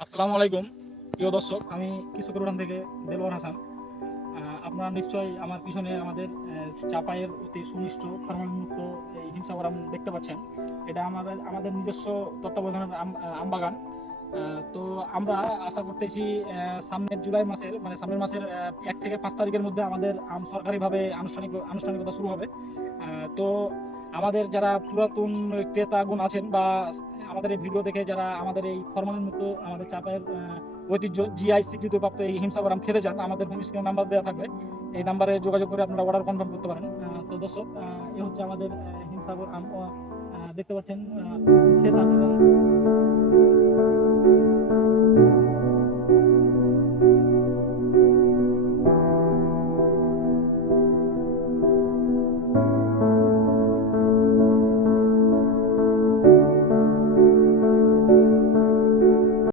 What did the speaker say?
আসসালামু আলাইকুম প্রিয় দর্শক, আমি কিশোরগঞ্জ থেকে দেলোয়ার হাসান। আপনারা নিশ্চয়ই আমার পিছনে আমাদের চাপায়ের অতি সুমিষ্ট ফরমালমুক্ত এই হিমসাগর আম দেখতে পাচ্ছেন। এটা আমাদের আমাদের নিজস্ব তত্ত্বাবধানের আমবাগান। তো আমরা আশা করতেছি সামনের জুলাই মাসের সামনের মাসের 1 থেকে 5 তারিখের মধ্যে আমাদের আম সরকারিভাবে আনুষ্ঠানিকতা শুরু হবে। তো আমাদের যারা পুরাতন ক্রেতাগণ আছেন বা আমাদের এই ভিডিও দেখে যারা আমাদের এই ফরমালিন মুক্ত আমাদের চাপায়ের ঐতিহ্য জিআই স্বীকৃতিপ্রাপ্ত এই হিমসাগর আম খেতে চান, আমাদের হোম স্ক্রিনে নাম্বার দেওয়া থাকবে। এই নাম্বারে যোগাযোগ করে আপনারা অর্ডার কনফার্ম করতে পারেন। তো দর্শক, এ হচ্ছে আমাদের হিমসাগর আম। দেখতে পাচ্ছেন ফ্রেশ আম এবং